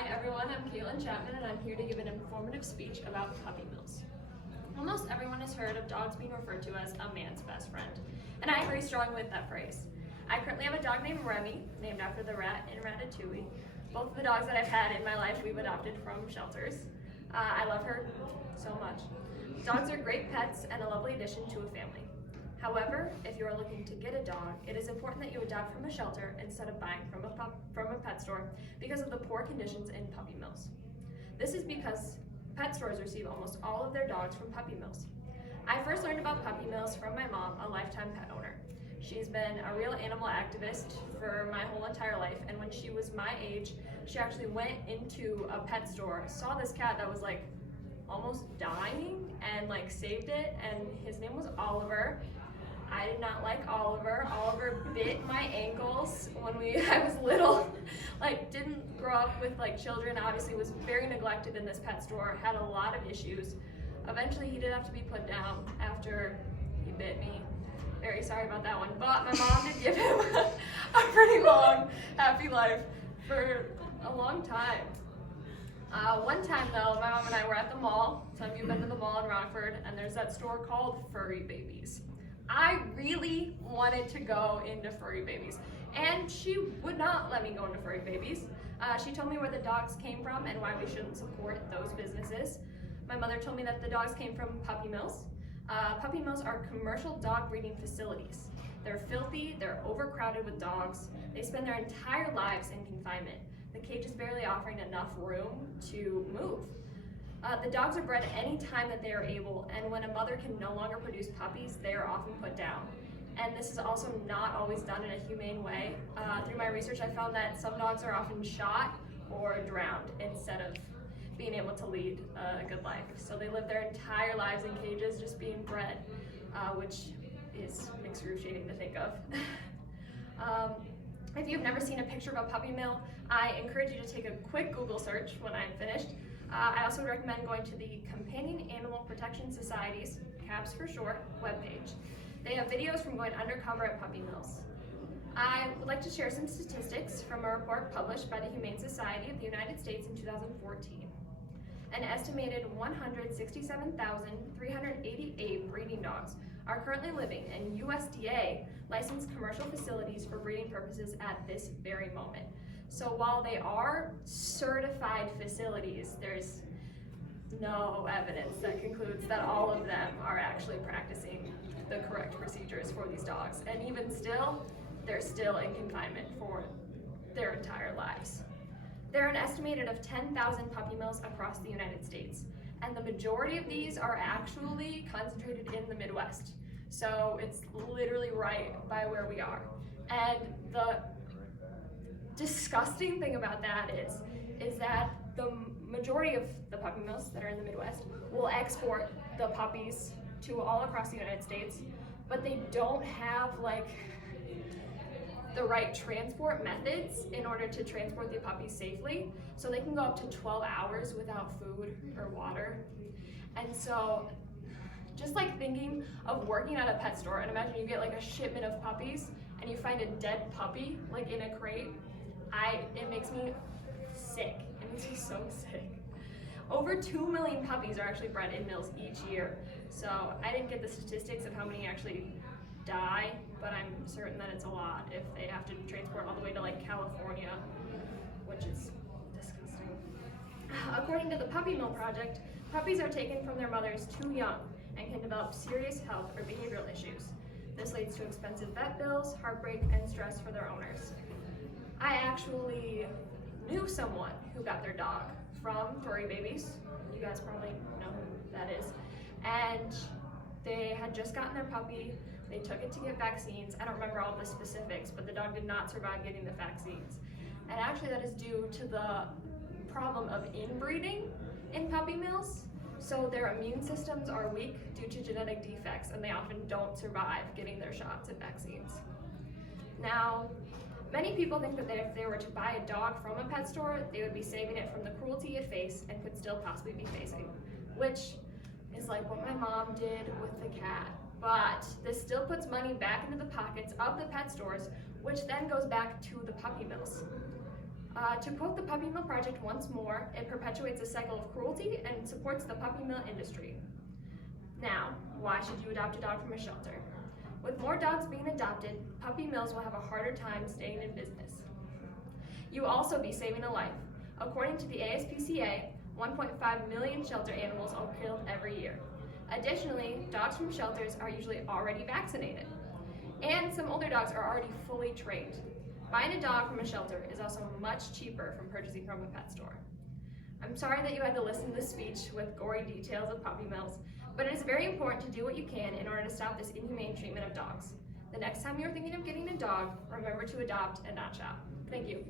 Hi everyone, I'm Caitlin Chapman and I'm here to give an informative speech about puppy mills. Almost everyone has heard of dogs being referred to as a man's best friend, and I agree strongly with that phrase. I currently have a dog named Remy, named after the rat in Ratatouille. Both of the dogs that I've had in my life we've adopted from shelters. I love her so much. Dogs are great pets and a lovely addition to a family. However, if you are looking to get a dog, it is important that you adopt from a shelter instead of buying from a pet store because of the poor conditions in puppy mills. This is because pet stores receive almost all of their dogs from puppy mills. I first learned about puppy mills from my mom, a lifetime pet owner. She's been a real animal activist for my whole entire life, and when she was my age, she actually went into a pet store, saw this cat that was like almost dying, and like saved it, and his name was Oliver. I did not like Oliver. Oliver bit my ankles when I was little. Like, didn't grow up with like children, obviously was very neglected in this pet store, had a lot of issues. Eventually he did have to be put down after he bit me. Very sorry about that one, but my mom did give him a pretty long, happy life for a long time. One time though, my mom and I were at the mall. Some of you have been to the mall in Rockford, and there's that store called Furry Babies. I really wanted to go into Furry Babies, and she would not let me go into Furry Babies. She told me where the dogs came from and why we shouldn't support those businesses. My mother told me that the dogs came from puppy mills. Puppy mills are commercial dog breeding facilities. They're filthy, they're overcrowded with dogs. They spend their entire lives in confinement. The cage is barely offering enough room to move. The dogs are bred any time that they are able, and when a mother can no longer produce puppies, they are often put down. And this is also not always done in a humane way. Through my research, I found that some dogs are often shot or drowned instead of being able to lead a good life. So they live their entire lives in cages just being bred, which is excruciating to think of. If you've never seen a picture of a puppy mill, I encourage you to take a quick Google search when I'm finished. I also would recommend going to the Companion Animal Protection Society's, CAPS for short, webpage. They have videos from going undercover at puppy mills. I would like to share some statistics from a report published by the Humane Society of the United States in 2014. An estimated 167,388 breeding dogs are currently living in USDA licensed commercial facilities for breeding purposes at this very moment. So while they are certified facilities, there's no evidence that concludes that all of them are actually practicing the correct procedures for these dogs. And even still, they're still in confinement for their entire lives. There are an estimated of 10,000 puppy mills across the United States, and the majority of these are actually concentrated in the Midwest. So it's literally right by where we are. And the disgusting thing about that is that the majority of the puppy mills that are in the Midwest will export the puppies to all across the United States, but they don't have like the right transport methods in order to transport the puppies safely. So they can go up to 12 hours without food or water. And so just like thinking of working at a pet store, and imagine you get like a shipment of puppies and you find a dead puppy like in a crate, it makes me sick. It makes me so sick. Over 2 million puppies are actually bred in mills each year. So I didn't get the statistics of how many actually die, but I'm certain that it's a lot if they have to transport all the way to like California, which is disgusting. According to the Puppy Mill Project, puppies are taken from their mothers too young and can develop serious health or behavioral issues. This leads to expensive vet bills, heartbreak, and stress for their owners. I actually knew someone who got their dog from Furry Babies. You guys probably know who that is. And they had just gotten their puppy. They took it to get vaccines. I don't remember all the specifics, but the dog did not survive getting the vaccines. And actually that is due to the problem of inbreeding in puppy mills. So their immune systems are weak due to genetic defects, and they often don't survive getting their shots and vaccines. Now, many people think that if they were to buy a dog from a pet store, they would be saving it from the cruelty it faced and could still possibly be facing, which is like what my mom did with the cat. But this still puts money back into the pockets of the pet stores, which then goes back to the puppy mills. To quote the Puppy Mill Project once more, it perpetuates a cycle of cruelty and supports the puppy mill industry. Now, why should you adopt a dog from a shelter? With more dogs being adopted, puppy mills will have a harder time staying in business. You will also be saving a life. According to the ASPCA, 1.5 million shelter animals are killed every year. Additionally, dogs from shelters are usually already vaccinated. And some older dogs are already fully trained. Buying a dog from a shelter is also much cheaper from purchasing from a pet store. I'm sorry that you had to listen to this speech with gory details of puppy mills, but it is very important to do what you can in order to stop this inhumane treatment of dogs. The next time you're thinking of getting a dog, remember to adopt and not shop. Thank you.